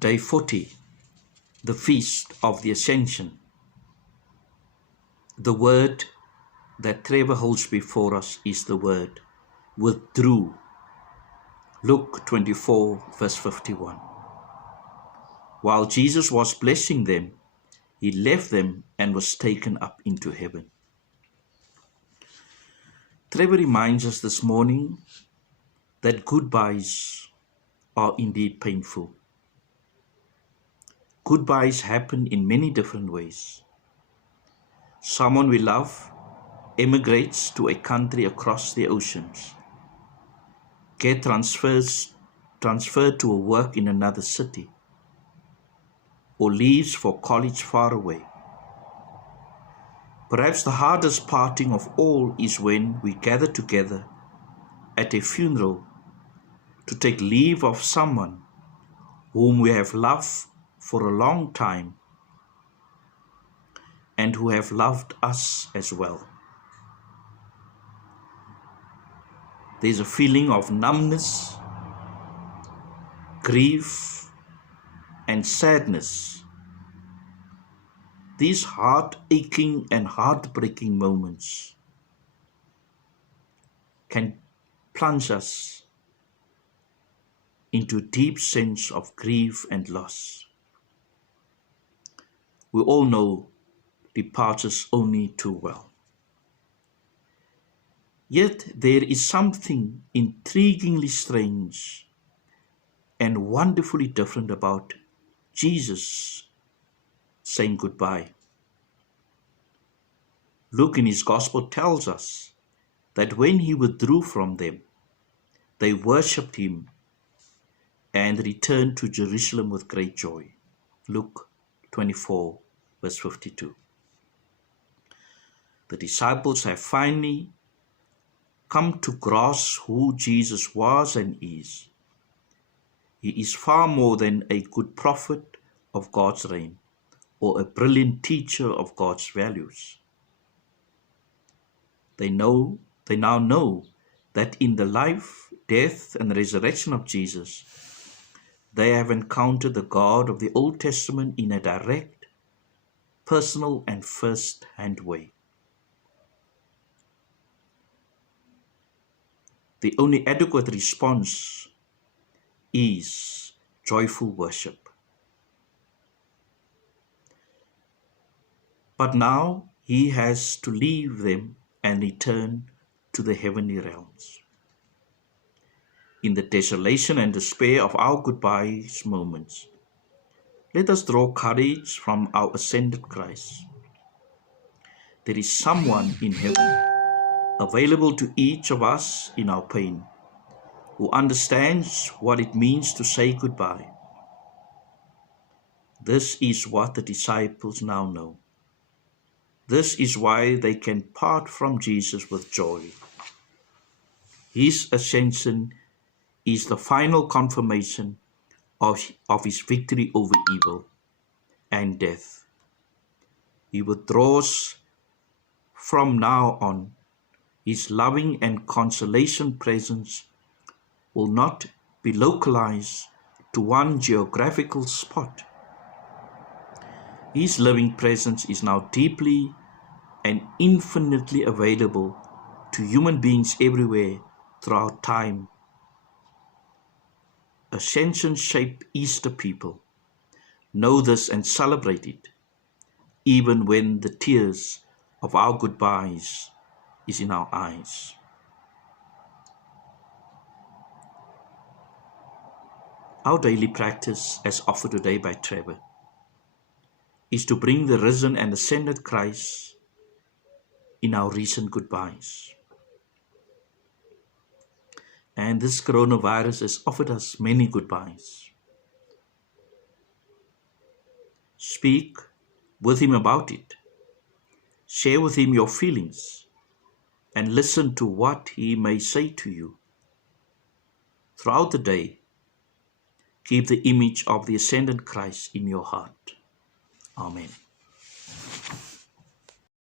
Day 40, the Feast of the Ascension. The word that Trevor holds before us is the word withdrew. Luke 24, verse 51. While Jesus was blessing them, he left them and was taken up into heaven. Trevor reminds us this morning that goodbyes are indeed painful. Goodbyes happen in many different ways. Someone we love emigrates to a country across the oceans, gets transferred to a work in another city, or leaves for college far away. Perhaps the hardest parting of all is when we gather together at a funeral to take leave of someone whom we have loved for a long time and who have loved us as well. There's a feeling of numbness, grief, and sadness. These heart-aching and heartbreaking moments can plunge us into a deep sense of grief and loss. We all know departures only too well. Yet there is something intriguingly strange and wonderfully different about Jesus saying goodbye. Luke in his gospel tells us that when he withdrew from them, they worshipped him and returned to Jerusalem with great joy. Luke 24, verse 52. The disciples have finally come to grasp who Jesus was and is. He is far more than a good prophet of God's reign or a brilliant teacher of God's values. They now know that in the life, death, and resurrection of Jesus, they have encountered the God of the Old Testament in a direct, personal, and first-hand way. The only adequate response is joyful worship. But now he has to leave them and return to the heavenly realms. In the desolation and despair of our goodbyes moments, let us draw courage from our ascended Christ. There is someone in heaven available to each of us in our pain, who understands what it means to say goodbye. This is what the disciples now know. This is why they can part from Jesus with joy. His ascension is the final confirmation of his victory over evil and death. He withdraws from now on. His loving and consolation presence will not be localized to one geographical spot. His living presence is now deeply and infinitely available to human beings everywhere throughout time. Ascension-shaped Easter people know this and celebrate it, even when the tears of our goodbyes is in our eyes. Our daily practice, as offered today by Trevor, is to bring the risen and ascended Christ in our recent goodbyes. And this coronavirus has offered us many goodbyes. Speak with him about it. Share with him your feelings and listen to what he may say to you. Throughout the day, keep the image of the ascended Christ in your heart. Amen.